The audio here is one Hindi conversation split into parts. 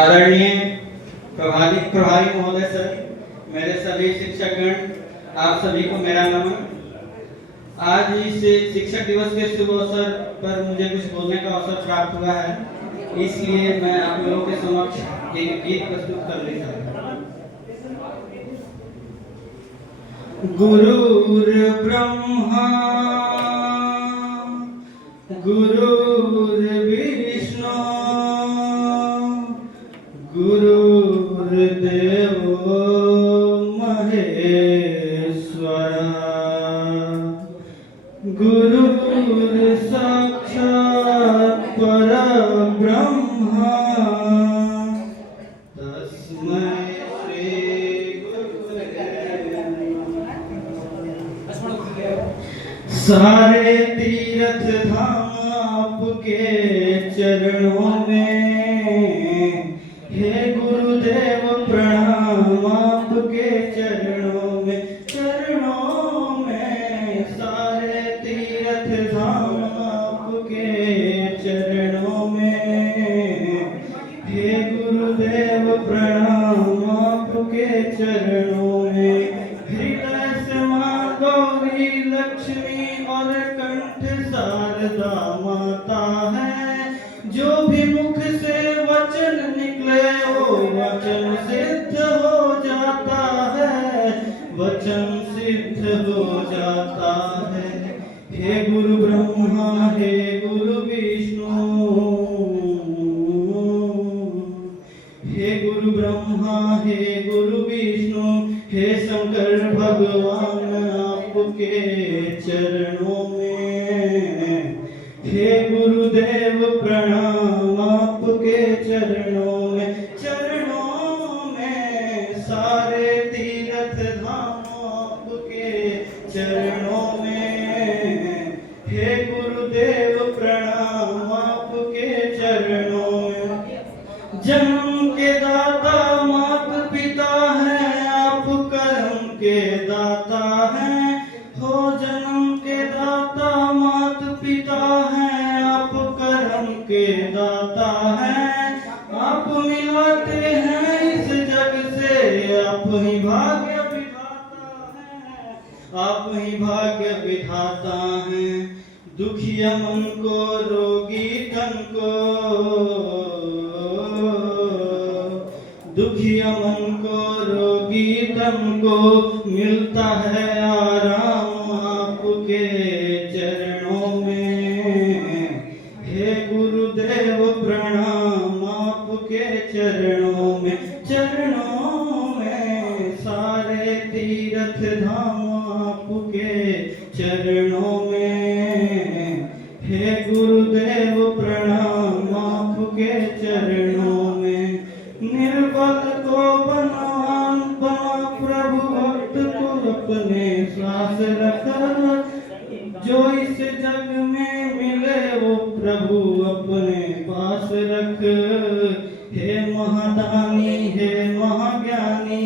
आदरणीय प्रभारी महोदय सर, मेरे सभी शिक्षकगण, आप सभी को मेरा नमन। आज इस शिक्षक दिवस के शुभ अवसर पर मुझे कुछ बोलने का अवसर प्राप्त हुआ है, इसलिए मैं आप लोगों के समक्ष एक गीत प्रस्तुत कर लेता हूँ। गुरुर् ब्रह्मा गुरुर्विष्णु गुरुर्देवो महेश्वर गुरुर् साक्षात् परब्रह्म तस्मै श्री गुरुदेव। सारे तीर्थ धाम आपके चरणों में, हे गुरुदेव प्रणाम आपके चरणों में। सारे तीर्थ धाम आपके चरणों में, हे गुरुदेव प्रणाम आपके चरणों में। हृदय से माँ गौरी लक्ष्मी और कंठ शारदा माता है, जो भी मुख से वचन निकले वो वचन सिद्ध हो जाता है, वचन सिद्ध हो जाता है। हे गुरु ब्रह्मा हे गुरु विष्णु, हे गुरु ब्रह्मा हे गुरु विष्णु, हे शंकर भगवान आपके चरणों में, हे गुरुदेव प्रणाम आपके चरणों में। सारे तीर्थ धाम आपके चरणों में, हे गुरुदेव प्रणाम आपके चरणों में। जन्म के दाता मात पिता है, आप कर्म के दाता हैं हो। जन्म के दाता मात पिता है, आप कर्म के दाता हैं। आप मिलाते हैं इस जग से, आप ही भाग्य विधाता हैं, आप ही भाग्य विधाता हैं। दुखिया मन को रोगी तन को, दुखिया मन को रोगी तन को मिलता है आराम आपके चरणों में, हे गुरुदेव प्रणाम आपके चरणों में। सारे तीर्थ धाम आपके चरणों में, हे गुरुदेव प्रणाम आपके चरणों में। निर्बल को बलवान बना प्रभु, भक्त को अपने साथ रखा, जो इस जग में मिले वो प्रभु अपने पास रख। हे महादानी हे महाज्ञानी,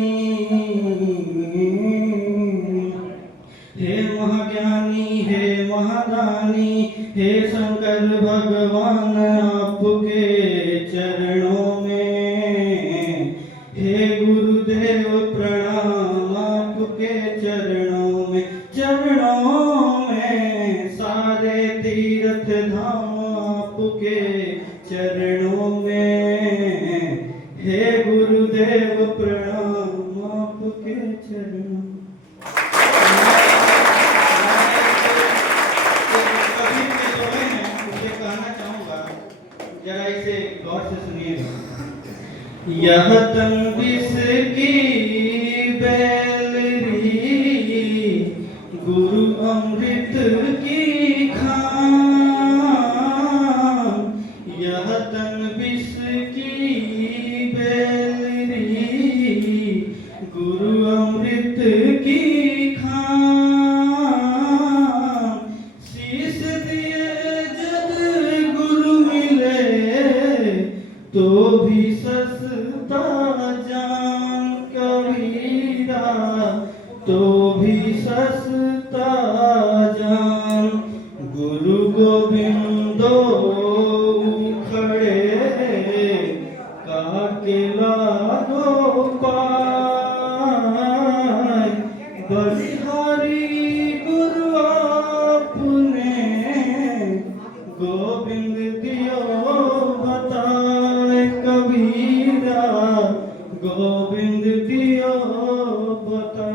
हे महाज्ञानी हे महादानी, हे शंकर भगवान आपके चरणों में, हे गुरुदेव प्रणाम आपके चरणों में। सारे तीर्थ धाम आपके चरणों में, हे गुरुदेव प्रणाम आपके चरणों। जरा इसे गौर से सुनिएगा। यह तन विष की बेलरी, गुरु अमृत की खान। यह तन विष की बेलरी, गुरु अमृत की खान। शीश दिए जद गुरु मिले, तो भी सस्ता जान कबीरा, तो भी सस्ता जान। गुरु गोविंदो खड़े काके गोविंद दिया बता।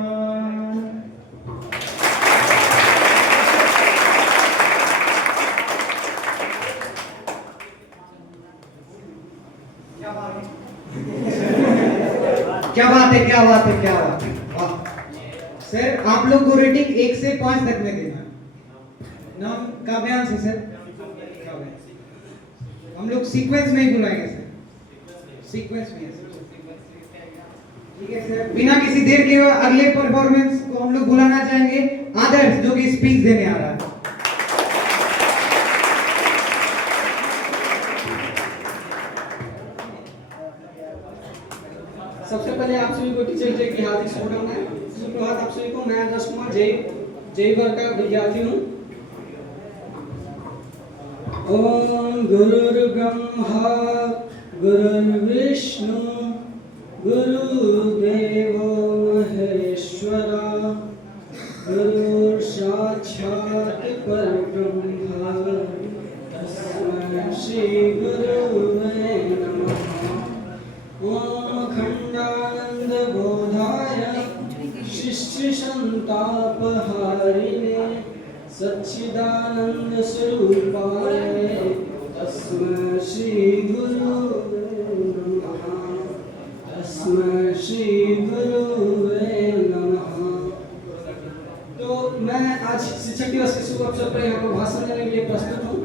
क्या बात है, क्या बात है, क्या बात है, वाह। सर आप लोग को रेटिंग 1 से 5 तक में देना। नाम काव्यांश है सर। हम लोग सीक्वेंस में ही बुलाएंगे सर, सीक्वेंस में है सर। ठीक है सर, बिना किसी देर के अगले परफॉर्मेंस को हम लोग बुलाना चाहेंगे आदर्श, जो कि स्पीच देने आ रहा है। सबसे पहले आप सभी को टीचर डे की हार्दिक शुभकामनाएं। सुप्रभात आप सभी को। मैं आदर्श कुमार जय वर्ग का विद्यार्थी हूँ। ओम गुरुर्ब्रह्मा गुरुर्विष्णु गुरुदेवो महेश्वरा गुरुर्साक्षात् परब्रह्म तस्मै श्री गुरुवे नमः। ओम अखंडानंद बोधाय शिष्य संताप हारिणे सच्चिदानंद स्वरूपाय तस्मै श्री गुरुवे नमः। तस्मै श्री गुरुवे नमः। तो मैं आज शिक्षक दिवस के शुभ अवसर पर यहाँ पर भाषण देने के लिए प्रस्तुत हूँ।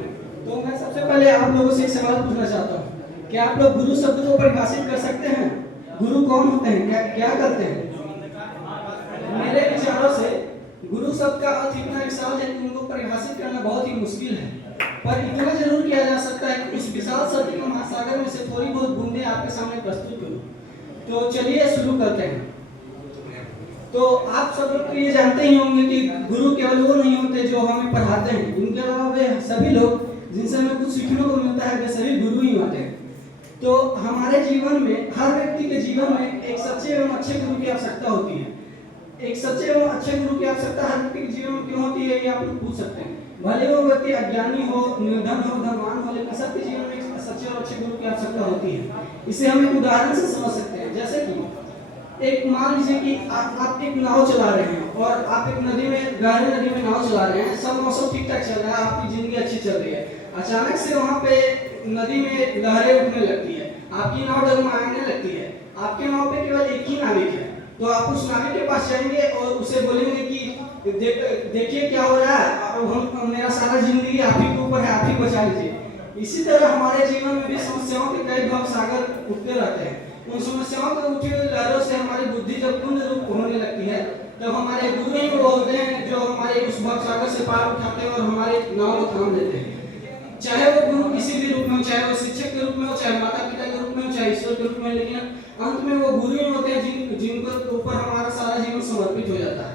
तो मैं सबसे पहले आप लोगों से एक सवाल पूछना चाहता हूँ। क्या आप लोग गुरु शब्द को परिभाषित कर सकते हैं? गुरु कौन होते हैं, क्या करते हैं? मेरे विचारों से गुरु शब्द का अर्थ इतना विशाल है कि उनको परिभाषित करना बहुत ही मुश्किल है, पर इतना जरूर किया जा सकता है कि उस विशाल शब्द के महासागर में से थोड़ी बहुत बूंदें आपके सामने प्रस्तुत करूं। तो चलिए शुरू करते हैं। तो आप सब लोग तो ये जानते ही होंगे कि गुरु केवल वो नहीं होते जो हमें पढ़ाते हैं, इनके अलावा वे सभी लोग जिनसे हमें कुछ सीखने को मिलता है वे सभी गुरु ही होते हैं। तो हमारे जीवन में, हर व्यक्ति के जीवन में एक सच्चे एवं अच्छे गुरु की आवश्यकता होती है। एक सच्चे एवं अच्छे गुरु की आवश्यकता हर व्यक्ति के जीवन में क्यों होती है, ये आप लोग पूछ सकते हैं। भले वो व्यक्ति अज्ञानी हो, निर्धन हो, धनवान हो, लेकिन सबके जीवन में एक सच्चे और अच्छे गुरु की आवश्यकता होती है। इसे हम एक उदाहरण से समझ सकते हैं। जैसे कि एक मान लीजिए कि आप एक नाव चला रहे हैं और आप एक नदी में, गहरी नदी में नाव चला रहे हैं। सब मौसम ठीक ठाक चल रहा है, आपकी जिंदगी अच्छी चल रही है। अचानक से वहाँ पे नदी में लहरें उठने लगती है, आपकी नाव डगमगाने लगती है। आपके नाव पे केवल एक ही नाविक है, तो आप उस नाविक के पास जाएंगे और उसे बोलेंगे कि देखिए क्या हो रहा है, मेरा सारा जिंदगी आप ही के ऊपर है, आप ही बचा लीजिए। इसी तरह हमारे जीवन में भी समस्याओं के कई भव सागर उठते रहते हैं। उन समस्याओं के उठी हुई लहरों से हमारी बुद्धि जब पूर्ण रूप होने लगती है, तब हमारे गुरु ही वो होते हैं जो हमारे उस भव सागर से पार उठाते हैं और हमारे नाव को थाम देते हैं। चाहे वो गुरु किसी भी रूप में हो, चाहे वो शिक्षक के रूप में हो, चाहे माता पिता के रूप में हो, चाहे ईश्वर के रूप में, लेकिन अंत में वो गुरु ही होते हैं जिनको ऊपर हमारा सारा जीवन समर्पित हो जाता है।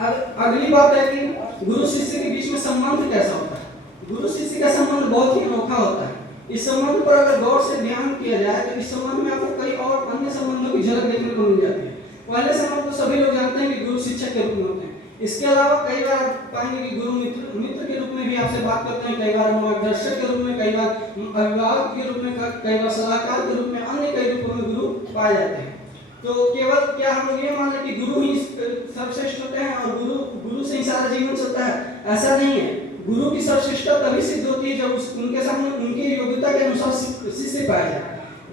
अब अगली बात है कि गुरु शिष्य के बीच में संबंध कैसा होता है। गुरु शिष्य का संबंध बहुत ही अनोखा होता है। इस संबंध पर अगर गौर से ध्यान किया जाए तो इस संबंध में आपको कई और अन्य संबंधों की झलक देखने को मिल जाती है। पहले संबंध तो सभी लोग जानते हैं कि गुरु शिक्षक के रूप में होते हैं। इसके अलावा कई बार आप पाएंगे कि गुरु मित्र के रूप में भी आपसे बात करते हैं, कई बार मार्गदर्शक के रूप में, कई बार अभिभावक के रूप में, कई बार सलाहकार के रूप में, अन्य कई रूपों में गुरु पाए जाते हैं। तो केवल क्या हम लोग ये मान लें कि गुरु ही सर्वश्रेष्ठ होते हैं और गुरु से ही सारा जीवन चलता है? ऐसा नहीं है। गुरु की सर्वश्रेष्ठता तभी सिद्ध होती है जब उनके सामने उनकी योग्यता के अनुसार शिष्य पाया जाए।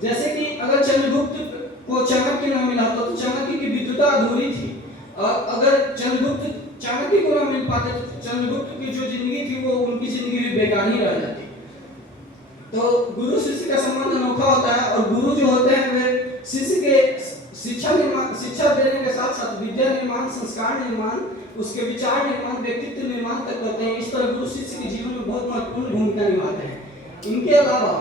जैसे कि अगर चंद्रगुप्त को चाणक्य न मिला तो चाणक्य की विद्वता अधूरी थी, और अगर चंद्रगुप्त चाणक्य को न मिल पाते तो चंद्रगुप्त की जो जिंदगी थी वो उनकी जिंदगी भी बेकार ही रह जाती। तो गुरु शिष्य का संबंध अनोखा होता है, और गुरु जो होते हैं वे शिष्य के शिक्षा देने के साथ साथ विद्या निर्माण, संस्कार निर्माण, उसके विचार निर्माण, व्यक्तित्व निर्माण तक करते हैं। इस तरह गुरु शिष्य के जीवन में बहुत महत्वपूर्ण भूमिका निभाते हैं। इनके अलावा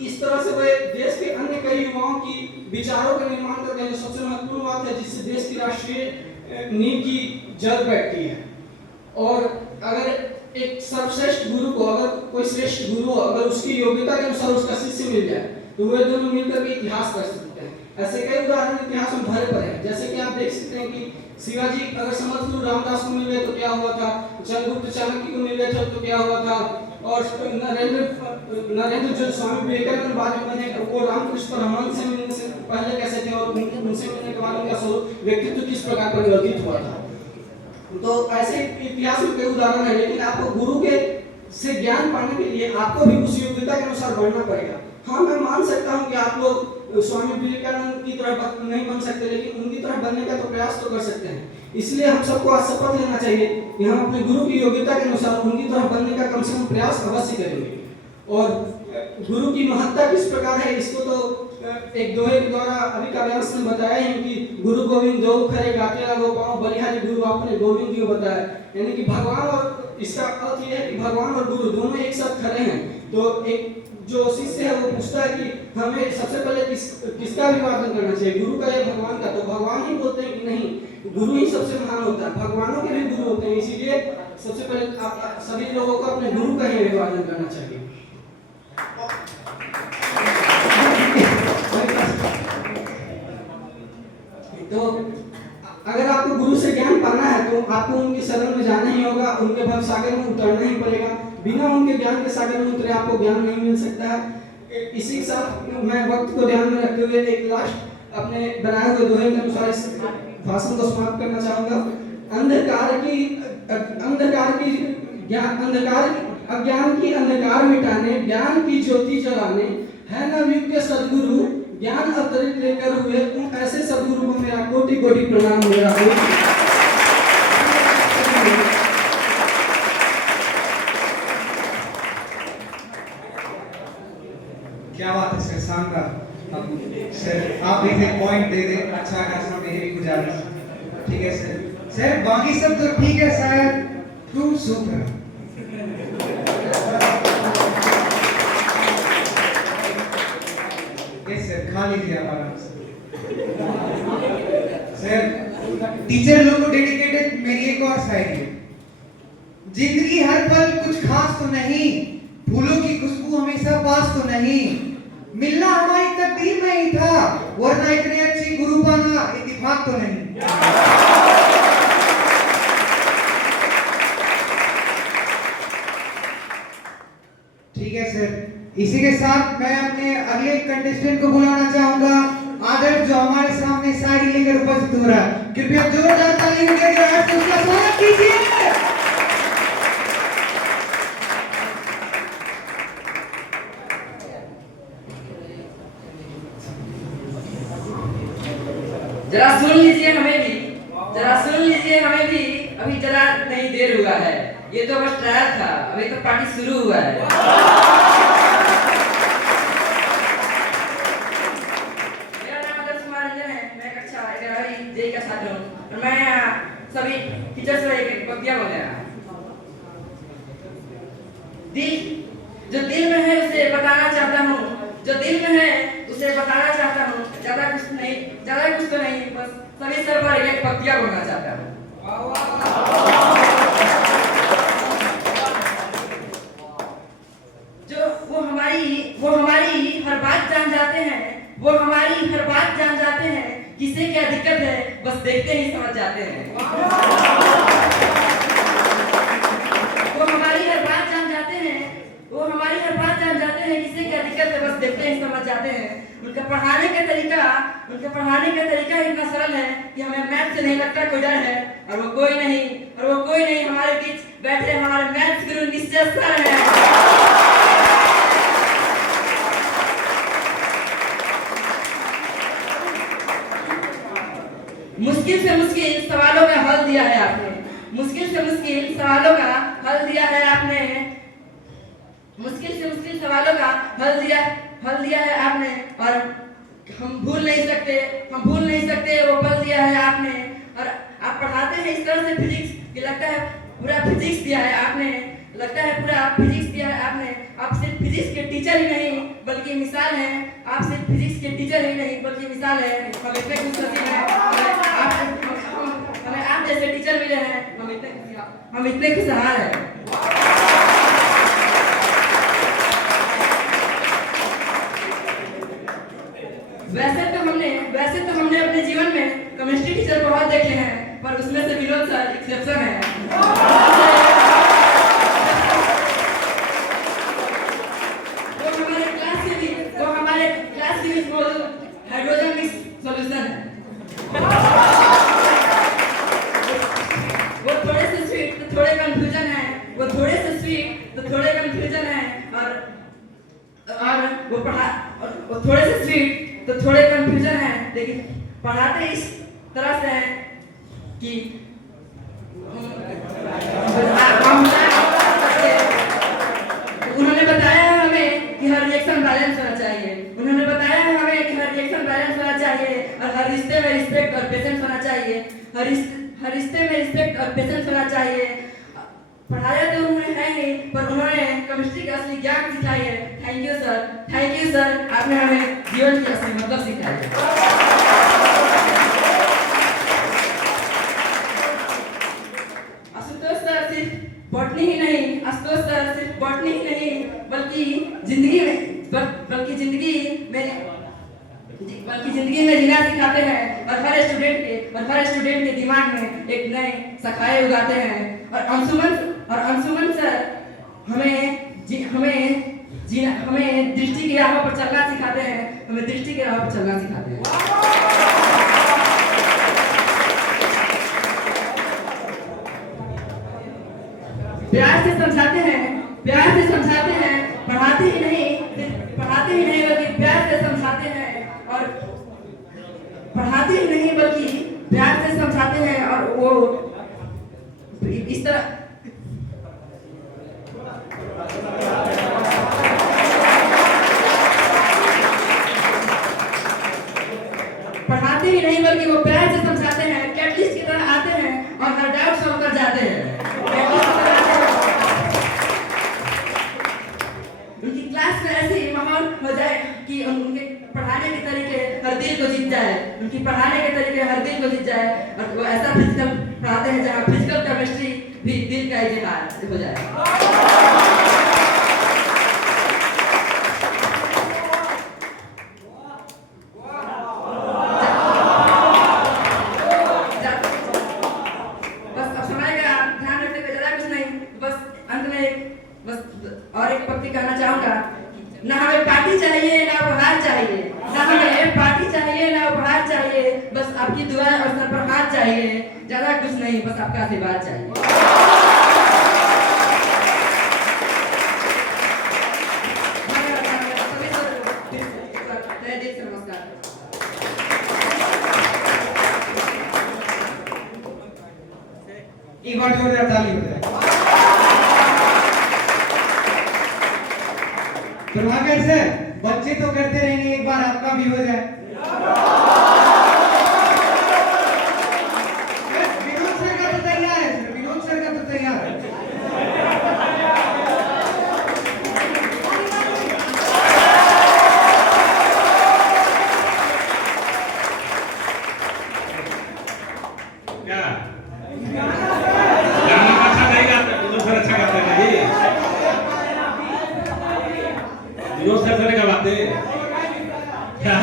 इस तरह से वे देश के अन्य कई युवाओं की विचारों का निर्माण करते हैं, जो सबसे महत्वपूर्ण बात है, जिससे देश की राष्ट्रीय नींव की जड़ बैठती है। और अगर एक सर्वश्रेष्ठ गुरु को, अगर कोई श्रेष्ठ गुरु अगर उसकी योग्यता के अनुसार उसका शिष्य मिल जाए तो वे दोनों मिलकर के इतिहास कर सकते हैं। ऐसे कई उदाहरण इतिहास में भरे पड़े हैं। जैसे कि आप देख सकते हैं कि शिवाजी अगर समर्थ गुरु रामदास को मिल गए तो क्या हुआ था, चंद्रगुप्त चाणक्य को मिल गए थे तो क्या हुआ था, और नरेंद्र जो स्वामी विवेकानंद बाद में बने वो रामकृष्ण परमहंस से मिलने से पहले कैसे थे और उनसे मिलने के बाद उनका स्वरूप व्यक्तित्व किस प्रकार परिवर्तित हुआ था। तो ऐसे इतिहास में कई उदाहरण है, लेकिन आपको गुरु के से ज्ञान पाने के लिए आपको भी उस योग्यता के अनुसार बढ़ना पड़ेगा। हाँ, मैं मान सकता हूँ कि आप लोग स्वामी विवेकानंद की तरह नहीं बन सकते, लेकिन उनकी तरह बनने का तो प्रयास तो कर सकते हैं। इसलिए हम सबको आज शपथ लेना चाहिए कि हम अपने गुरु की योग्यता के अनुसार उनकी तरह बनने का कम से कम प्रयास अवश्य करेंगे। और गुरु की महत्ता किस प्रकार है, इसको तो एक दोहे के द्वारा अभी काव्यांश ने बताया है कि गुरु गोविंद दो खरे गाते लगो पाओ बलिहारी गुरु आपने गोविंद जी को बताया। यानी कि भगवान, और इसका अर्थ यह है कि भगवान और गुरु दोनों एक साथ खड़े हैं। तो एक जो शिष्य है वो पूछता है कि हमें सबसे पहले किसका अभिवादन करना चाहिए, गुरु का या भगवान का? तो भगवान ही बोलते हैं कि नहीं, गुरु ही सबसे महान होता है, भगवानों के भी गुरु होते हैं। इसीलिए सबसे पहले आप सभी लोगों को अपने गुरु का ही अभिवादन करना चाहिए। तो अगर आपको गुरु से ज्ञान पाना है तो आपको उनके शरण में जाना ही होगा, उनके भव सागर में उतरना ही पड़ेगा। बिना उनके ज्ञान के सागर में उतरे आपको ज्ञान नहीं मिल सकता है। इसी के साथ मैं वक्त को ध्यान में रखते हुए एक लास्ट अपने बनाए हुए दोहे के अनुसार इस भाषण को समाप्त करना चाहूंगा। अज्ञान की अंधकार मिटाने, ज्ञान की ज्योति जलाने, है नवयुग के सदगुरु, ज्ञान अवतरित लेकर हुए, उन ऐसे सदगुरु को मेरा कोटि कोटि प्रणाम हो रहा है। क्या बात है सर, शानदार। सर आप भी एक पॉइंट दे दें, अच्छा खासा मेरी भी गुजारिश। ठीक है सर। सर बाकी सब तो ठीक है, शायद टू सुपर। यस सर, खा लीजिए आप आराम से। सर टीचर लोग को डेडिकेटेड मेरी एक और शायरी है। जिंदगी हर पल कुछ खास तो नहीं, फूलों की खुशबू हमेशा पास तो नहीं, मिलना हमारी तकदीर में ही था, वरना इतने अच्छी गुरु पाना इत्तेफाक तो नहीं। ठीक है सर, इसी के साथ मैं अपने अगले कंटेस्टेंट को बुलाना चाहूंगा, आदर्श, जो हमारे सामने साड़ी लेकर उपस्थित हो रहा है। कृपया जोरदार ताली बजाकर उसका स्वागत कीजिए। जरा सुन लीजिए हमें भी, जरा सुन लीजिए हमें भी, अभी जरा नहीं देर हुआ है, ये तो बस ट्रायल था, अभी तो पार्टी शुरू हुआ है। मेरा नाम आदर्श कुमार रंजन है, मैं कक्षा 11वीं जे का छात्र हूँ और मैं सभी टीचर्स से एक पंक्तियाँ बोल रहा हूँ। जो दिल में है उसे बताना चाहता हूँ, जो दिल में है उसे बताना चाहता हूँ, ज्यादा कुछ तो नहीं, बस सभी सर पर एक पंक्तियाँ बोलना चाहता हूँ। जो वो हमारी हर बात जान जाते हैं, वो हमारी हर बात जान जाते हैं, किसे क्या दिक्कत है बस देखते ही समझ जाते हैं। वो हमारी हर बात जान जाते हैं, वो हमारी हर बात जान जाते हैं, किसे क्या दिक्कत है बस देखते ही समझ जाते हैं। उनका पढ़ाने का तरीका इतना सरल है कि हमें मैथ से नहीं लगता कोई डर है, और वो कोई नहीं हमारे बीच बैठे हमारे मैथ्स गुरु निश्चय सर हैं। मुश्किल से मुश्किल सवालों का हल दिया है आपने, मुश्किल से मुश्किल सवालों का हल दिया है आपने, मुश्किल से मुश्किल सवालों का हल दिया है आपने, और हम भूल नहीं सकते वो पल दिया है आपने। और आप पढ़ाते हैं इस तरह से फिजिक्स कि लगता है पूरा फिजिक्स दिया है आपने, आप सिर्फ फिजिक्स के टीचर ही नहीं बल्कि मिसाल हैं, आप सिर्फ फिजिक्स के टीचर ही नहीं बल्कि मिसाल है। हम इतने खुशनसीब हैं, हमें आप जैसे टीचर मिले हैं, हम इतने खुशहाल हैं। वैसे तो हमने अपने जीवन में केमिस्ट्री टीचर बहुत देखे हैं, पर उसमें से विनोद सर एक्सेप्शन है। सॉल्यूशन है। वो थोड़े से स्वीट तो थोड़े कंफ्यूजन है, वो थोड़े से स्वीट तो थोड़े कंफ्यूजन है, और वो थोड़े से स्वीट तो थोड़े कंफ्यूजन है, लेकिन पढ़ाते इस तरह से हैं कि उन्होंने बताया है हमें कि हर रिएक्शन बैलेंस होना चाहिए, उन्होंने बताया है हमें कि हर रिएक्शन बैलेंस होना चाहिए, और हर रिश्ते में रिस्पेक्ट और पेशेंस होना चाहिए, हर रिश्ते में रिस्पेक्ट और पेशेंस होना चाहिए। पढ़ाया तो उन्होंने है ही, पर उन्होंने केमिस्ट्री का असली ज्ञान सिखाई है। थैंक यू सर, आपने हमें जीवन की असली मतलब सिखाई है। आशुतोष सर सिर्फ बॉटनी ही नहीं, बल्कि जिंदगी में जीना सिखाते हैं, और हर स्टूडेंट के दिमाग में एक नए शाखाएं उगाते हैं। और अंशुमन सर हमें दृष्टि की राह पर चलना सिखाते हैं, प्यार से समझाते हैं, पढ़ाते ही नहीं बल्कि प्यार से समझाते हैं, और पढ़ाते ही नहीं बल्कि प्यार से समझाते हैं, और वो इस तरह पढ़ाते ही नहीं बल्कि वो प्यार से समझाते हैं, कैटलिस्ट की तरह आते हैं और हर डाउट सॉल्व कर जाते हैं। उनकी क्लास में ऐसे ही माहौल हो जाए कि उनके पढ़ाने के तरीके हर दिल को जीत जाए, और वो ऐसा फिजिकल पढ़ाते हैं जहाँ फिजिकल केमिस्ट्री भी दिल का इजहार हो जाए। और एक पंक्ति कहना चाहूंगा, ना हमें पार्टी चाहिए ना उपहार चाहिए, बस आपकी दुआ और सर पर हाथ चाहिए, ज्यादा कुछ नहीं, बस आपका आशीर्वाद चाहिए। नमस्कार। एक बार जोरदार ताली हो जाए। प्रभाकर सर, बच्चे तो करते रहेंगे, एक बार आपका भी हो जाए। विनोद सर का तो तैयार है, क्या गाना अच्छा नहीं गाता, विनोद सर अच्छा गाते हैं जी। विनोद सर का बात है क्या?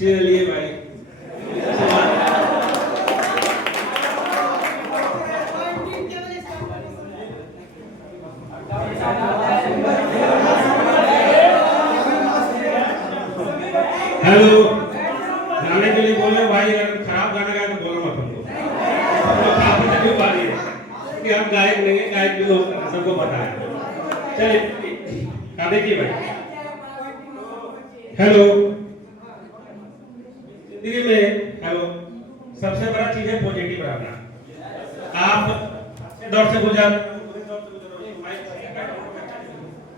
चलिए भाई, हेलो, गाने के लिए बोले भाई, अगर खराब गाना गाए तो बोलो मत हमको, क्यों बारी है कि हम गायक नहीं है, गायक भी लोग सबको पता है। चलिए देखिए भाई, हेलो, जिंदगी में हेलो सबसे बड़ा चीज है पॉजिटिव रहना। आप दौर से गुजर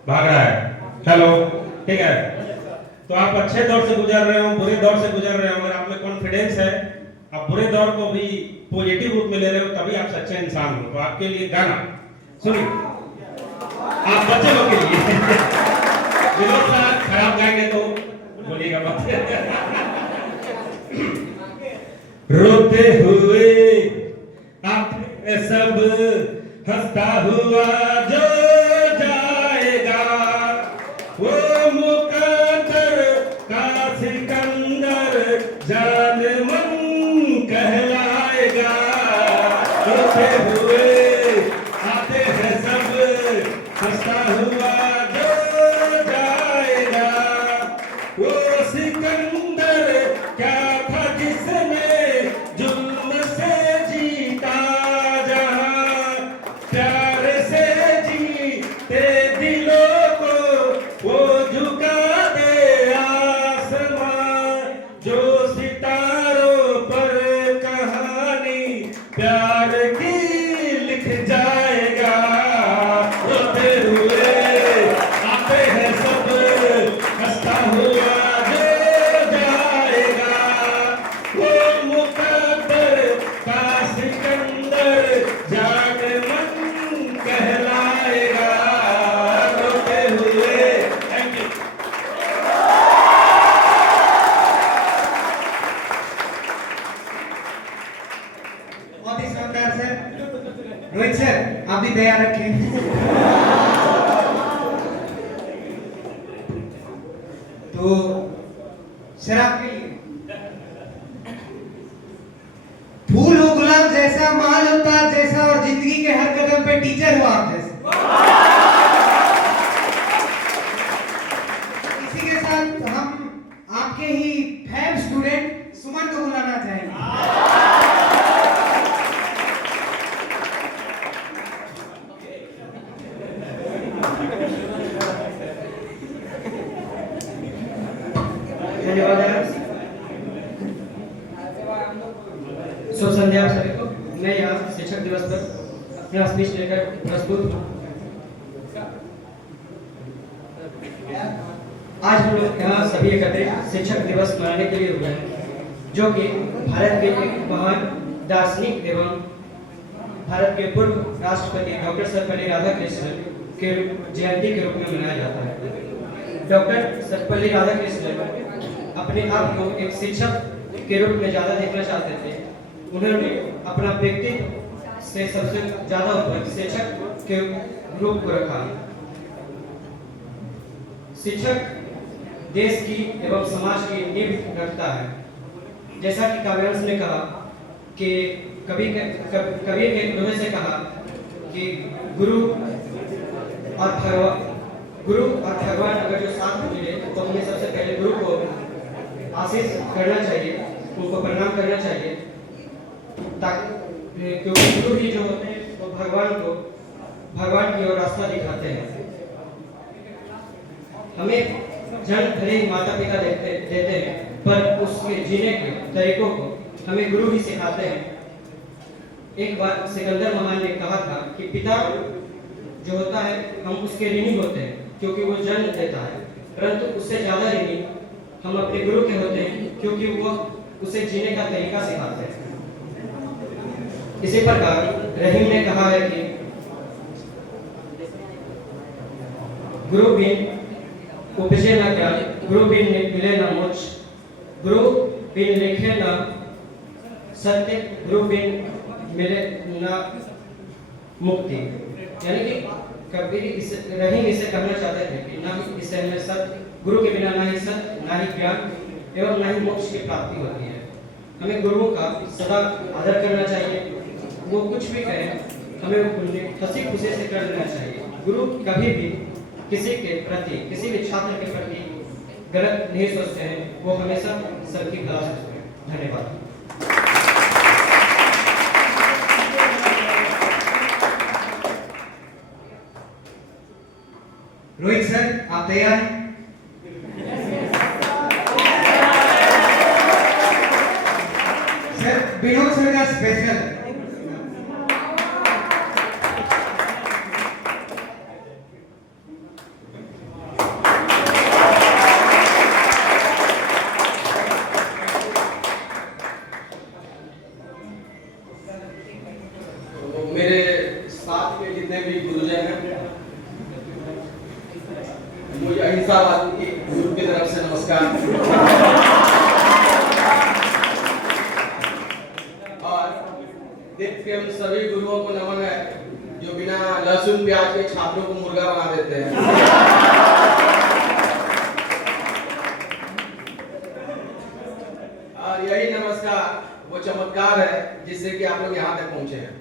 भाग रहा है, हेलो, ठीक है, तो आप अच्छे दौर से गुजर रहे हो, बुरे दौर से गुजर रहे हो, अगर आप में कॉन्फिडेंस है, आप बुरे दौर को भी पॉजिटिव रूप में ले रहे हो, तभी आप सच्चे इंसान हो। तो आपके लिए गाना सुनिए, आप बच्चे लोग के लिए विनोद सर खराब गाएंगे तो बोलिएगा मत। रोते हुए आप सब हंसता हुआ जो जाएगा, वो मुकद्दर का सिकंदर जान मन कहलाएगा। रोते हुए आते हैं सब हंसता हुआ जो जाएगा, वो सिकंदर तो सर आपके लिए फूल हो गुलाब जैसा, माल हो ताज जैसा, और जिंदगी के हर कदम पे टीचर हो आप जैसे। इसी के साथ हम आपके ही फैब स्टूडेंट सुमन को बुलाना चाहेंगे। धन्यवाद मैडम। शुभ संध्या आप सभी को। मैं यहाँ शिक्षक दिवस पर अपना स्पीच लेकर प्रस्तुत हूँ। आज हम लोग यहाँ सभी एकत्रित शिक्षक दिवस मनाने के लिए हुए हैं, जो कि भारत के एक महान दार्शनिक एवं भारत के पूर्व राष्ट्रपति डॉक्टर सर्वपल्ली राधाकृष्णन के जयंती के रूप में मनाया जाता है। डॉक्टर सर्वपल्ली राधाकृष्णन अपने आप को एक शिक्षक के रूप में ज्यादा देखना चाहते थे। उन्होंने अपना व्यक्तित्व से सबसे ज्यादा ऊपर शिक्षक के रूप को रखा। शिक्षक देश की एवं समाज की नींव रखता है। जैसा कि काव्यांश ने कहा कि कबीर ने लोहे से कहा कि गुरु और भगवान अगर जो साथ मिले तो हमें सबसे पहले गुरु को आशीष करना चाहिए, उनको प्रणाम करना चाहिए, ताकि क्योंकि गुरु ही जो होते हैं वो भगवान की ओर रास्ता दिखाते हैं। हमें जन्म भले ही माता पिता देते हैं, पर उसके जीने के तरीकों को हमें गुरु ही सिखाते हैं। एक बार सिकंदर महान ने कहा था कि पिता जो होता है हम उसके ऋणी होते हैं क्योंकि वो जन्म देता है, परंतु उससे ज्यादा ऋणी हम अपने गुरु के होते हैं क्योंकि वो उसे जीने का तरीका सिखाते हैं। इसी प्रकार रहीम ने कहा है कि गुरु बिन उपजे न ज्ञान, गुरु बिन मिले न मोक्ष, गुरु बिन लिखे न सत्य, गुरु बिन मिले न मुक्ति। यानी कि कबीर रहीम इसे कहना चाहते थे कि ना ही इस में सत्य, गुरु के बिना ना ही सत्य, ना ही ज्ञान एवं ना ही मोक्ष की प्राप्ति होती है। हमें गुरुओं का सदा आदर करना चाहिए। वो कुछ भी करें हमें उन्हें हंसी खुशी से कर लेना चाहिए। गुरु कभी भी किसी के प्रति, किसी भी छात्र के प्रति गलत नहीं सोचते हैं, वो हमेशा सबकी भला सोचते हैं। धन्यवाद। रोहित सर आप तैयार हैं? सर विनोद सर का स्पेशल मेरे साथ के जितने भी गुरुजन हैं, मुझे अहिंसावादी गुरु की तरफ से नमस्कार। और देख के हम सभी गुरुओं को नमन है जो बिना लहसुन प्याज के छात्रों को मुर्गा बना देते हैं। और यही नमस्कार वो चमत्कार है जिससे कि आप लोग यहाँ तक पहुंचे हैं।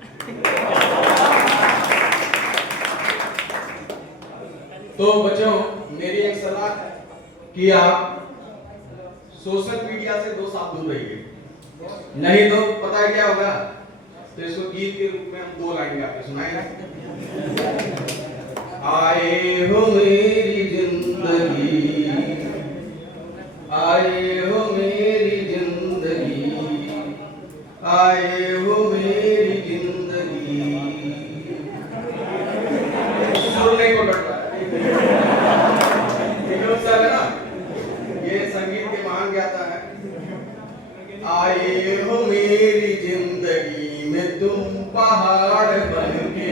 तो बच्चों मेरी एक सलाह है कि आप सोशल मीडिया से 2 साल दूर रहिए, नहीं तो पता है क्या होगा। तो इसको गीत के रूप में हम 2 लाइन गा के सुनाएंगे। आए हो मेरी जिंदगी, आए हो मेरी जिंदगी, आए हो मेरी जिंदगी। सुनने को लग रहा है सर है ना, ये संगीत के महान ज्ञाता है। आए हो मेरी जिंदगी में तुम पहाड़ बनके,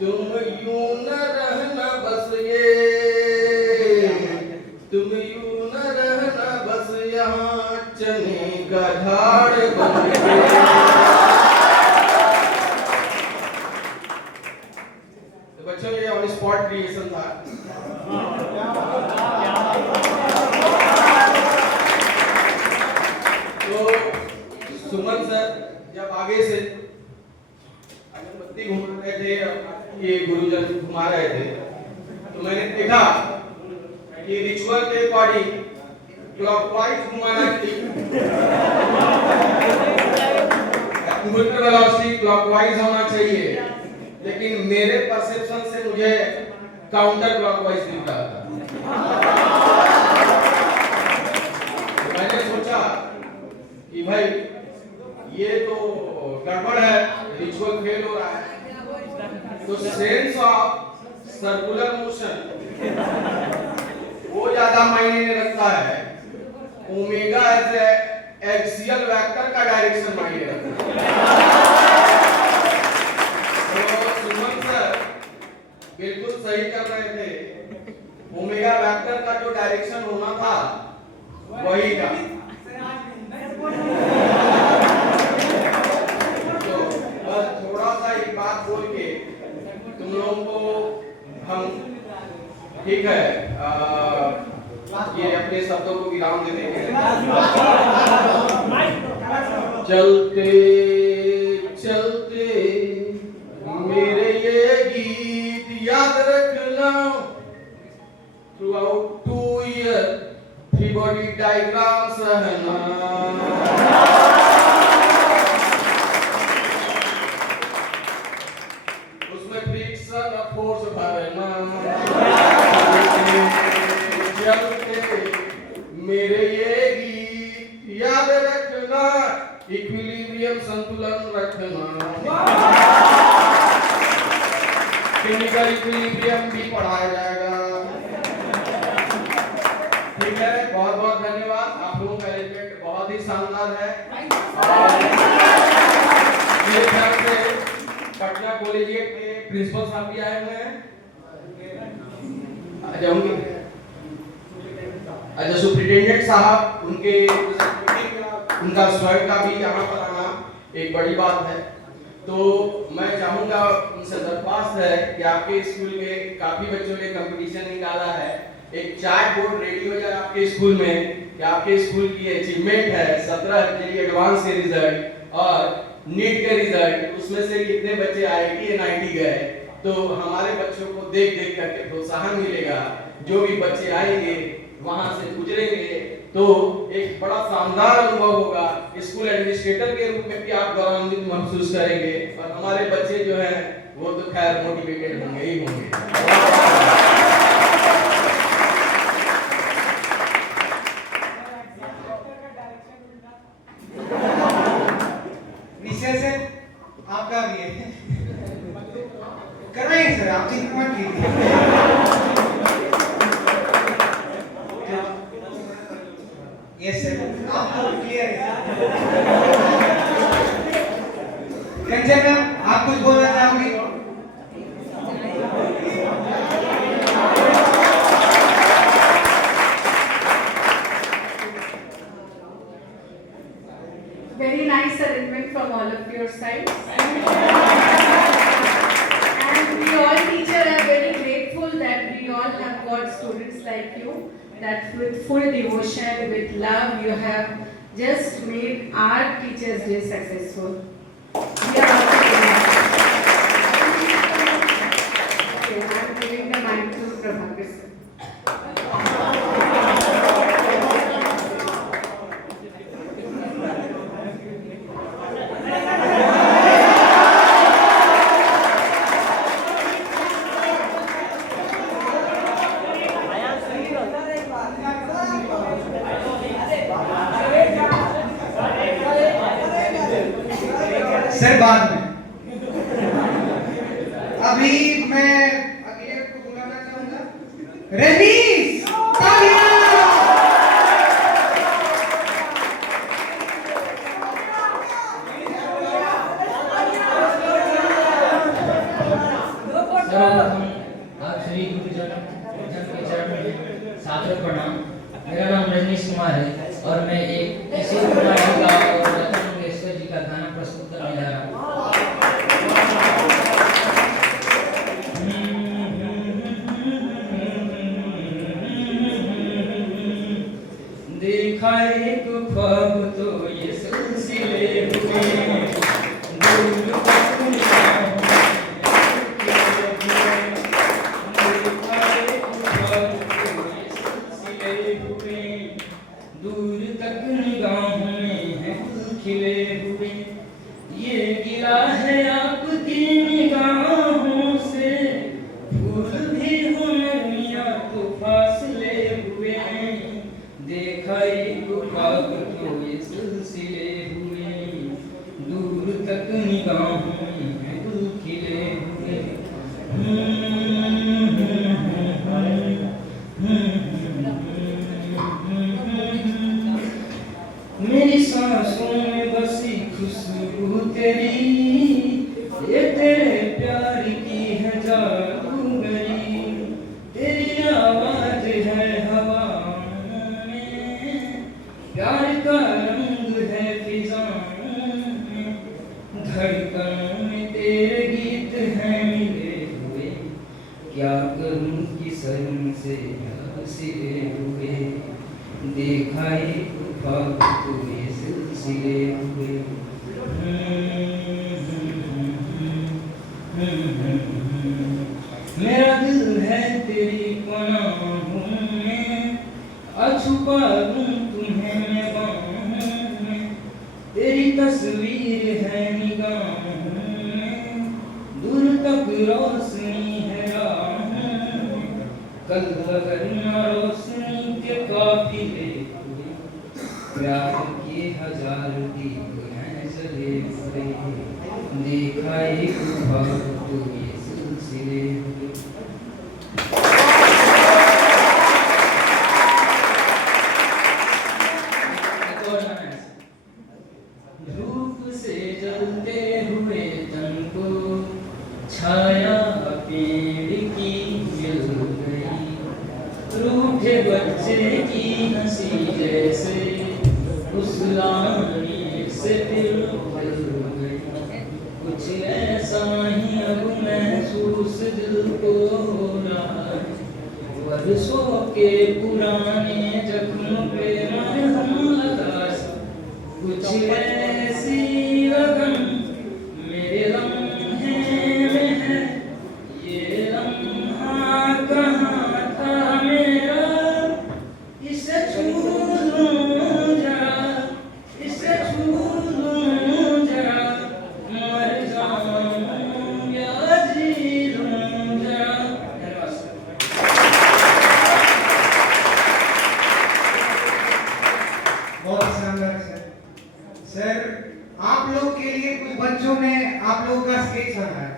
तुम यूं न रहना बस ये, तुम यूं न रहना बस यहाँ चने का झाड़ बनके। तो बच्चों ये ऑन स्पॉट क्रिएशन था। तो सुमन सर जब आगे से अगरबत्ती घुमा रहे थे, ये गुरुजन घुमा रहे थे, तो मैंने देखा कि रिचुअल के अकॉर्डिंग क्लॉकवाइज घुमाना वेलोसिटी क्लॉकवाइज होना चाहिए, लेकिन मेरे परसेप्शन से मुझे काउंटर क्लॉकवाइज दिख रहा था। तो मैंने सोचा कि भाई ये तो गड़बड़ है, रिचुअल फेल हो रहा है। तो सेंस ऑफ सर्कुलर मोशन वो ज्यादा मायने रखता है, omega as a axial vector का डायरेक्शन मायने रखता है। तो सुमन सर बिल्कुल सही कर रहे थे, ओमेगा वेक्टर का जो डायरेक्शन होना था वही था। तो बस थोड़ा सा एक बात बोल के तुम लोगों को हम ठीक है ये अपने शब्दों को विराम दे देंगे। चलते चलते मेरे ये गीत याद रखना, through out 2 year 3 body diagram सहना। उसमें फ्रिक्शन और फोर्स भरना। मेरे ये गीत याद रखना, इक्विलिब्रियम संतुलन रखना। केमिकल इक्विलिब्रियम भी पढ़ाया जाएगा। ठीक है, बहुत बहुत धन्यवाद। आप लोगों का अरेंजमेंट बहुत ही शानदार है। मेरे ख्याल से पटना कॉलेजिएट के प्रिंसिपल साहब भी आए हुए हैं। आ जाऊंगे। अच्छा, सुप्रिटेंडेंट साहब उनका स्वयं का भी यहाँ पर आना एक बड़ी बात है। तो मैं चाहूंगा, उनसे दरख्वास्त है कि आपके स्कूल में काफी बच्चों ने कंपटीशन निकाला है, एक चार्ट बोर्ड रेडी हो जाए आपके स्कूल में कि आपके स्कूल की अचीवमेंट है 17 जेईई एडवांस के रिजल्ट और नीट के रिजल्ट, उसमें से कितने बच्चे आईआईटी एनआईटी गए। तो हमारे बच्चों को देख देख करके प्रोत्साहन मिलेगा। जो भी बच्चे आएंगे वहां से गुजरेंगे तो एक बड़ा शानदार अनुभव होगा। स्कूल एडमिनिस्ट्रेटर के रूप में भी आप गौरवान्वित महसूस करेंगे और हमारे बच्चे जो हैं वो तो खैर मोटिवेटेड होंगे ही होंगे। निश्चय से आपका भी है, कराएंगे सर, आप चिंता मत कीजिए। यस सर, आपको क्लियर है। कंचन मैम, आप कुछ बोलना चाहोगी? Very nice arrangement from all of your sides. And we all teachers are very grateful that we all have got students like you, that with full devotion, with love, you have just made our Teachers' Day successful. We are also delighted. Okay, I am giving the mic to Prabhakar sir. Sir बाद में, अभी मैं अगले को बुलाना चाहूंगा। रनीश, तालियां। सर्वप्रथम आप सभी गुरुजन के चरण में सादर प्रणाम। मेरा नाम रजनीश कुमार है और मैं एक किशोर कुमार जी का और लता मंगेशकर जी का गाना प्रस्तुत करने जा रहा हूँ। क्या करूं कि शर्म से सिले हुए देखा एक ख्वाब तुझे सिलसिले हुए मेरा दिल है तेरी पनाहों में अछुपा दूं तुम्हें मैं बाहों में तेरी तस्वीर है निगाहों में दूर तक रोशनी है राहों में कल अगर न रोशनी के काफिले हुए प्यार के हजार दीप हैं जले हुए देखा एक ख्वाब तो ये सिलसिले हुए धूप से जलते हुए तन को छाया पेड़ की मिल गई रूठे बच्चे की हंसी जैसे उस लाने से दिल जल गई कुछ ऐसा ही अब महसूस दिल को हो रहा है बरसों के पुराने जख्म पे मरहम लगा कुछ ऐसी लगन मेरे लम्हे में है ये लम्हा कहाँ था मेरा इसे छू लूं जरा इसे छू लूं जरा मर जाऊं या जी लूं जरा बहुत शानदार सर आप लोग के लिए कुछ बच्चों ने आप लोगों का स्केच बनाया है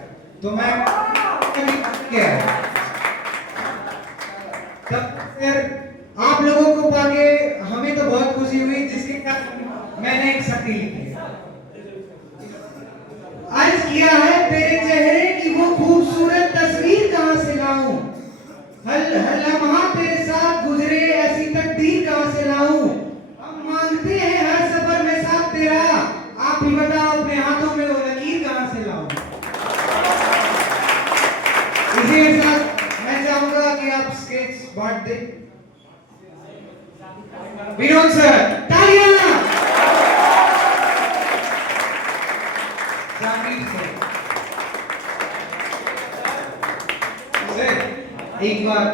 तो मैं क्या है तब सर आप लोगों को पाके हमें तो बहुत खुशी हुई जिसके कारण मैंने एक शक्ति लिखी है अर्ज किया है तेरे चेहरे की वो खूबसूरत तस्वीर कहां से लाऊं हर लम्हा तेरे साथ गुजरे ऐसी तकदीर कहां से लाऊं हम मांगते हैं हर सफर में साथ तेरा आप ही बताओ अपने हाथों में वो लकीर कहां से लाऊं इसी के साथ मैं चाहूंगा कि आप स्केच बांट दें विनोद सर तालियां जाकिर सर एक बार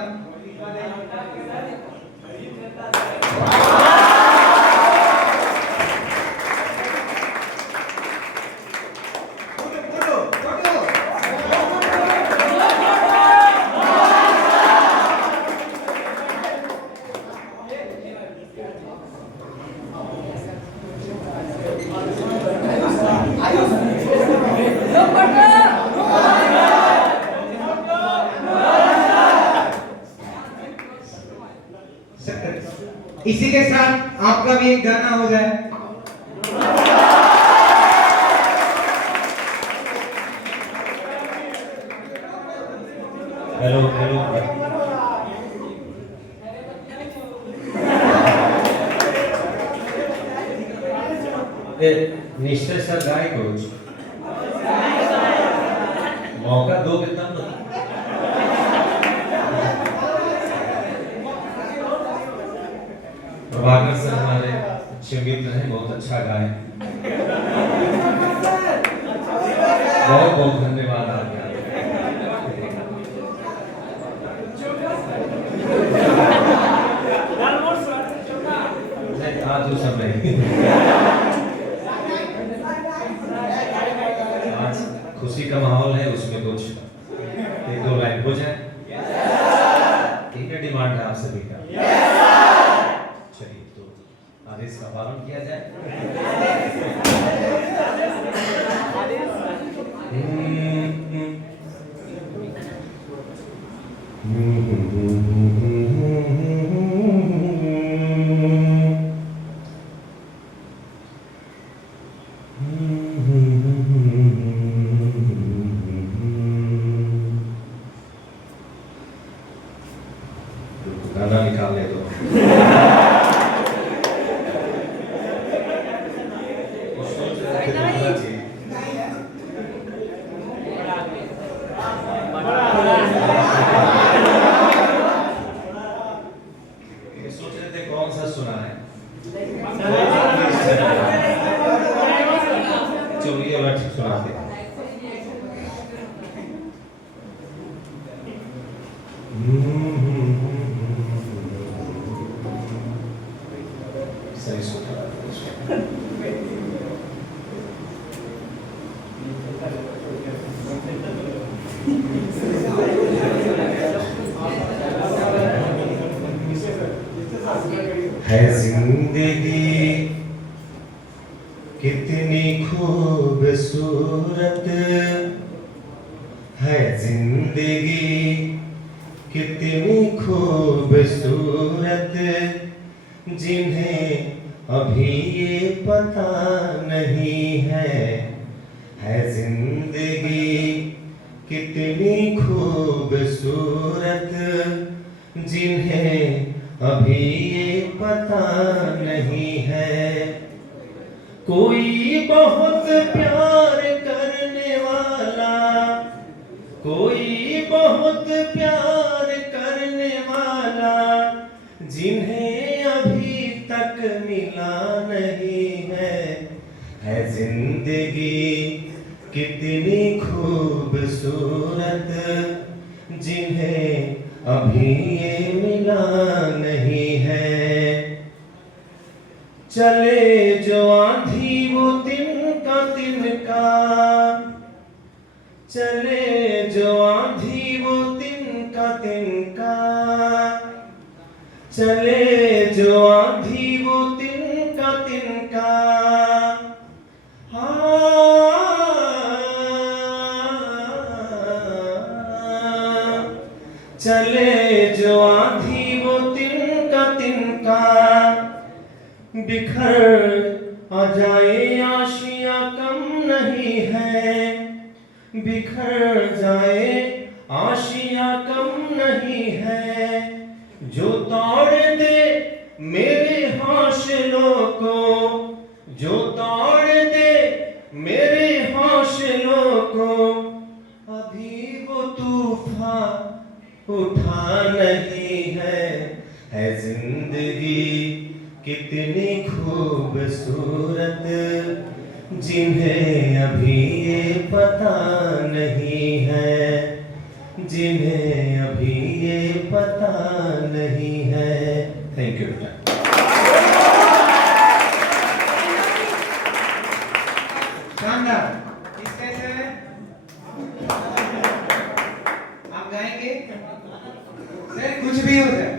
इसी के साथ आपका भी एक गाना हो जाए हेलो हेलो निश्चय सर गाय कुछ मौका दोगे तब तो प्रभाकर सर हमारे अच्छे मित्र हैं बहुत अच्छा गाए बहुत बहुत धन्यवाद आपका आज वो सब नहीं आज खुशी का माहौल है उसमें कुछ एक दो लाइन हो जाए ठीक है डिमांड है आप सभी का चलिए तो आदेश का पालन किया जाए गाना निकालने दो सही सोचा। है जिंदगी कितनी खूबसूरत, है जिंदगी कितनी खूबसूरत, जिन्हें अभी ये पता नहीं है जिंदगी कितनी खूबसूरत, जिन्हें अभी ये पता नहीं है। कोई बहुत प्यार करने वाला, कोई बहुत प्यार करने वाला, जिन्हें अभी तक मिला नहीं है जिंदगी कितनी खूबसूरत, जिन्हें अभी ये मिला नहीं है। चले जो आंधी वो तिनका तिनका, चले जो आंधी वो तिनका तिनका, चले जो आंधी वो तिनका तिनका, चले जो आंधी वो तिनका तिनका, बिखर आ जाए आशिया कम नहीं है, बिखर जाए आशिया कम नहीं है। जो तोड़ दे मेरे हौसलों को, जो तोड़ दे मेरे हौसलों को, अभी वो तूफान उठा नहीं है जिंदगी कितनी खूबसूरत, जिन्हें अभी ये पता नहीं है, जिन्हें अभी ये पता नहीं है। Thank you. शानदार। इस कैसे है? आप गाएंगे? सर कुछ भी हो जाए।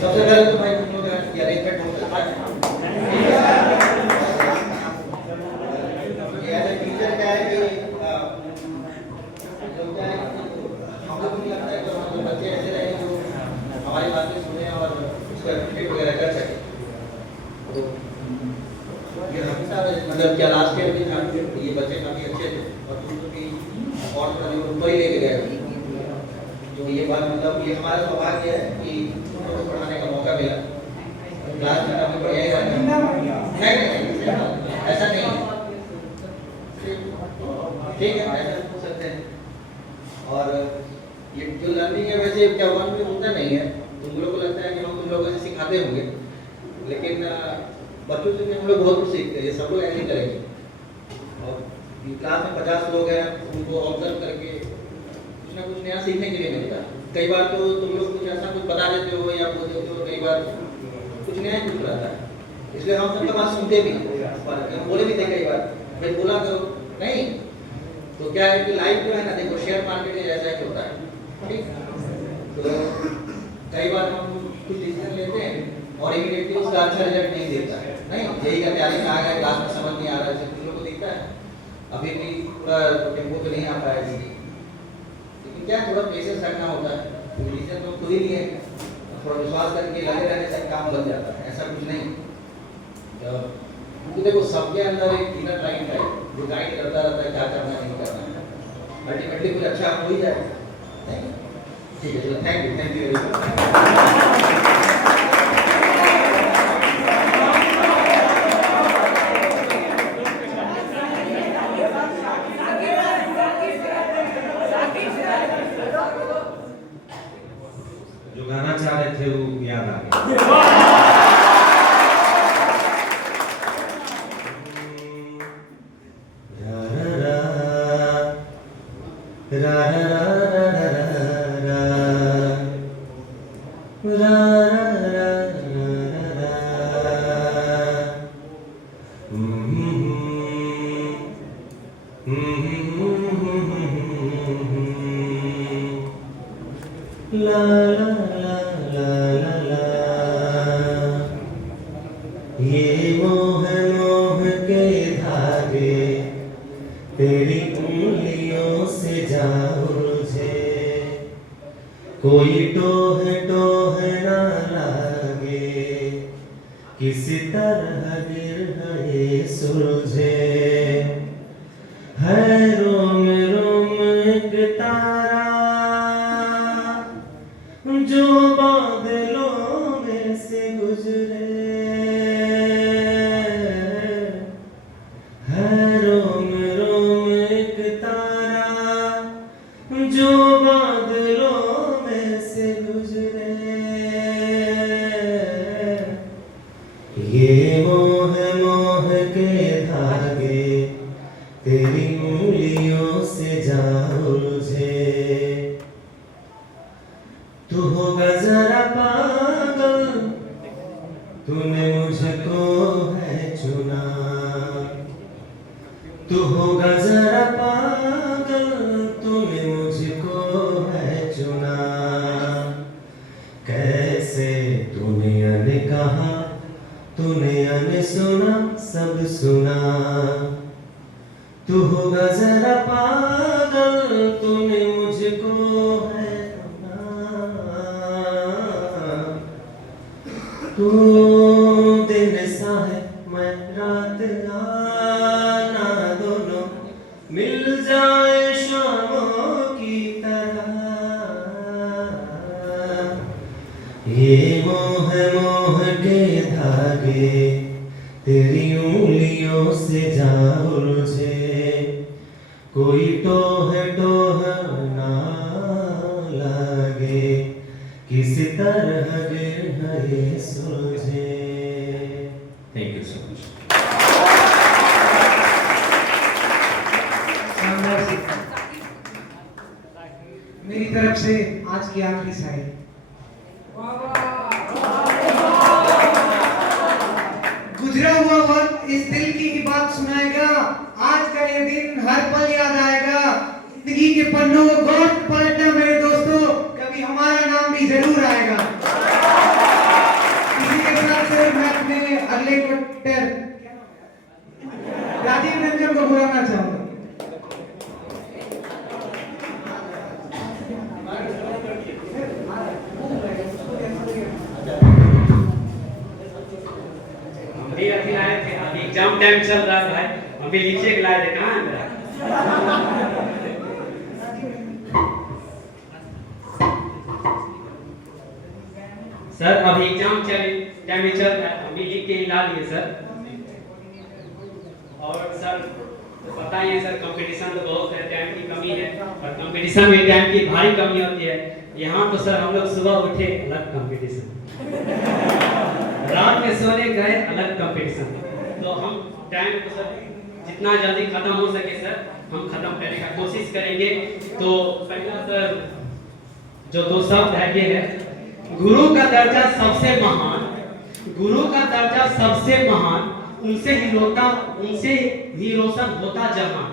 सबसे पहले तो भाई तुम लोग ये अरेंजमेंट होता है ये एज ए टीचर क्या है कि जो क्या है हम लोग को लगता है कि हमारे बच्चे ऐसे रहे जो हमारी बातें सुने और उसको एप्लीकेट वगैरह कर सके। तो ये हमेशा मतलब क्या लास्ट ईयर भी था, ये बच्चे काफी अच्छे थे और तुम लोग भी और थोड़ा उनको ही लेके गए। तो ये बात मतलब ये हमारा सौभाग्य है कि उनको पढ़ाने का मौका मिला। क्लास में काफी बढ़िया ही रहा। नहीं ऐसा नहीं है, ठीक है ऐसा हो सकते हैं। और ये जो लर्निंग है वैसे क्या वन में होता नहीं है, तुम लोगों को लगता है कि हम तुम लोगों से सिखाते होंगे, लेकिन बच्चों से हम लोग बहुत कुछ सीखते हैं। ये सब लोग ऐसे ही करेंगे और क्लास में 50 लोग हैं, उनको ऑब्जर्व करके कुछ ना कुछ नया सीखने के लिए मिलता है। कई बार तो तुम लोग कुछ ऐसा कुछ बता देते हो या बोल देते हो, कई बार कुछ नया ही कुछ रहता है, इसलिए हम सबका बात सुनते भी और बोले भी थे कई बार भाई बोला करो नहीं। तो क्या है कि लाइफ जो है ना देखो शेयर मार्केट के जैसा ही होता है, ठीक। तो कई बार हम कुछ डिसीजन लेते हैं और इमीडिएटली उसका अच्छा रिजल्ट नहीं देता है, नहीं यही का तैयारी में आ गया, क्लास में समझ नहीं आ रहा है, तुम लोग को दिखता है अभी भी पूरा टेम्पो पे नहीं आ पाया जी। लेकिन क्या थोड़ा पेशेंस रखना होता है, डिसीजन तो खुद ही नहीं है, थोड़ा विश्वास करके लगे रहने से काम बन जाता है, ऐसा कुछ नहीं। क्योंकि देखो सबके अंदर एक इनर लाइन है जो गाइड करता रहता है क्या करना है नहीं करना है, अल्टीमेटली कुछ अच्छा हो ही जाएगा। ठीक है, चलो थैंक यू वेरी मच। जो गाना चाह रहे थे वो याद आ गया। La la la la la la, ये मोह मोह के धागे तेरी उंगलियों से जा उलझे, कोई टोह टोह ना लागे, किसी तरह गिर सुलझे, है रोम रोम एक तारा जो बादलों में से गुजरे, है रोम रोम एक तारा जो बादलों में से गुजरे, ये मोह मोह के धागे तेरी उंगलियों से जा उलझे, तू होगा जरा पागल तूने मुझको है चुना, तू होगा जरा पागल तूने मुझको है चुना, कैसे तूने अन कहा तूने अन सुना सब सुना, तू होगा जरा पागल तूने मुझको है तू दिन सा है मैं रात आना, दोनों मिल जाए शामों की तरह, ये मोह मोह के धागे तेरी उंगलियों से जा उलझे, कोई टोह टोह ना लागे, किसी तरह गिर सुलझे। Thank you so much. मेरी तरफ से आज की आखिरी शायरी। गुजरा हुआ वक्त इस दिल की ही बात सुनाएगा, आज का ये दिन हर पल याद आएगा, जिंदगी के पन्नों को गौर पलटना मेरे दोस्तों, कभी हमारा नाम भी जरूर आएगा। इसी के साथ से मैं अपने अगले क्वार्टर राजीव रंजन को बुलाना चाहूंगा। हम भी अभी आए थे, अभी एग्जाम टाइम चल रहा है, हम भी लीजिए के लाए थे, कहाँ है मेरा? सर अभी एग्जाम टाइम ही चल रहा है, हम भी लिख के ही ला लिए सर। और सर तो पता ही है सर, कंपटीशन तो बहुत है, टाइम की कमी है, और कंपटीशन में टाइम की भारी कमी होती है। यहाँ तो सर हम लोग सुबह उठे अलग कंपटीशन, रात में सोने गए अलग कंपटीशन, तो हम टाइम को सर जितना जल्दी खत्म हो सके सर हम खत्म करने का कोशिश करेंगे। तो पहला सर जो दो शब्द है ये है, गुरु का दर्जा सबसे महान, गुरु का दर्जा सबसे महान, उनसे ही रोशन होता जहां,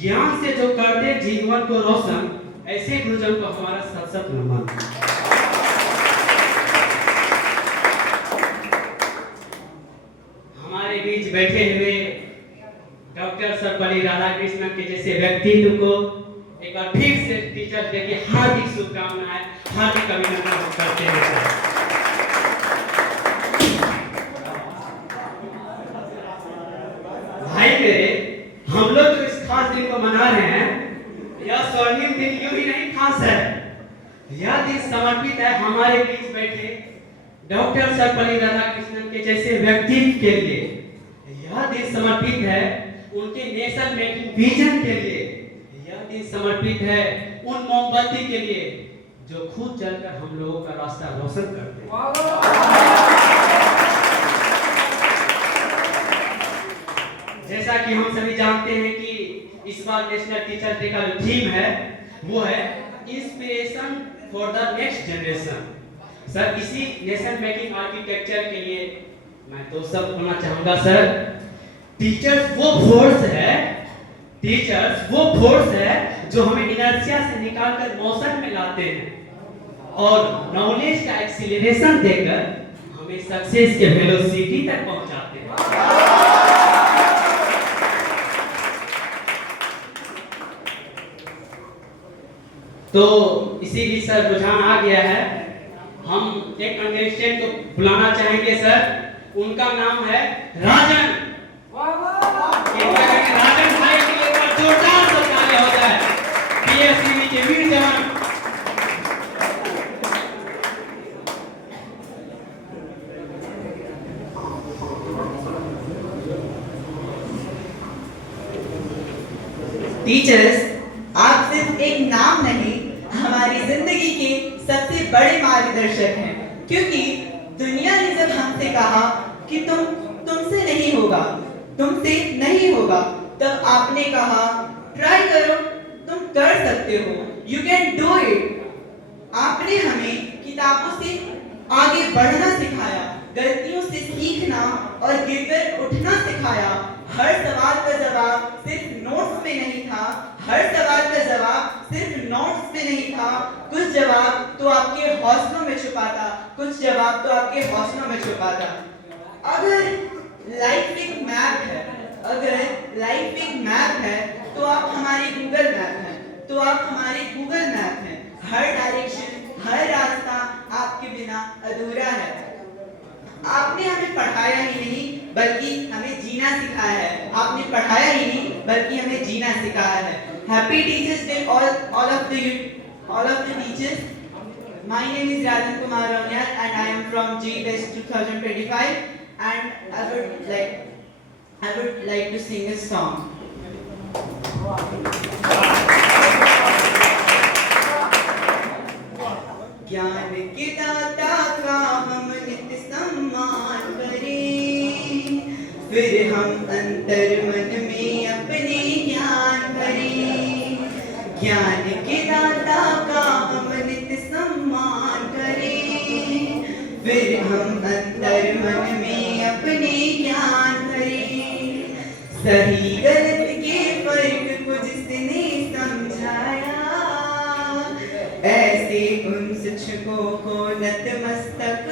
ज्ञान से जो करते जीवन को रोशन, ऐसे गुरुजन को हमारा सत सत नमन। बीच बैठे हुए डॉक्टर सर्वपल्ली राधाकृष्णन के जैसे व्यक्तित्व को एक बार फिर से टीचर्स डे की हार्दिक शुभकामनाएं, हार्दिक अभिनंदन करते हैं। भाई मेरे, हम लोग जो इस खास दिन को मना रहे हैं, यह स्वर्णिम दिन यूं ही नहीं खास है। यह दिन समर्पित है हमारे बीच बैठे डॉक्टर सर्वपल्ली राधाकृष्णन के जैसे व्यक्तित्व के लिए। यह दिन समर्पित है उनके नेशन मेकिंग विजन के लिए। यह दिन समर्पित है उन मोमबत्ती के लिए जो खुद जलकर हम लोगों का रास्ता रोशन करते हैं। जैसा कि हम सभी जानते हैं कि इस बार नेशनल टीचर डे का जो थीम है वो है inspiration for the next generation. Sir, इसी नेशन मेकिंग आर्किटेक्चर के लिए मैं तो सब बोलना चाहूंगा सर, टीचर्स वो फोर्स है जो हमें इनर्शिया से निकालकर मोशन में लाते हैं और नॉलेज का एक्सीलरेशन देकर हमें सक्सेस के वेलोसिटी तक पहुंचाते हैं। तो इसीलिए सर रुझान आ गया है, हम एक कंटेस्टेंट को बुलाना चाहेंगे सर। उनका नाम है राजन। राजन भाई के लिए एक बार जोरदार तालियां हो जाए। पीएससीबी के वीर जवान। टीचर्स, आप सिर्फ एक नाम नहीं, हमारी जिंदगी के सबसे बड़े मार्गदर्शक हैं। क्योंकि दुनिया ने जब हमसे कहा कि तुमसे नहीं होगा, तब आपने कहा ट्राई करो, तुम कर सकते हो, यू कैन डू इट। आपने हमें किताबों से आगे बढ़ना सिखाया, गलतियों से सीखना और गिरकर उठना सिखाया। हर सवाल का जवाब सिर्फ नोट्स में नहीं था, कुछ जवाब तो आपके हौसलों में छुपा था, अगर लाइफ एक मैप है, तो आप हमारे गूगल मैप हैं। हर डायरेक्शन, हर रास्ता आपके बिना अधूरा है। आपने हमें पढ़ाया ही नहीं बल्कि हमें जीना सिखाया है। Happy Teachers Day all of the teachers. My name is Rajan Kumar Ronyal and I am from G-Best 2025 and I would like to sing a song. ज्ञान के दाता का हम नित्य सम्मान करें, फिर हम अंतर मन में अपने ज्ञान करें। ज्ञान के दाता का हम नित्य सम्मान करें, फिर हम अंतर मन में अपने ज्ञान करें। सही गलत के फर्क को जिसने समझाया, ऐसे उन शिक्षकों को नतमस्तक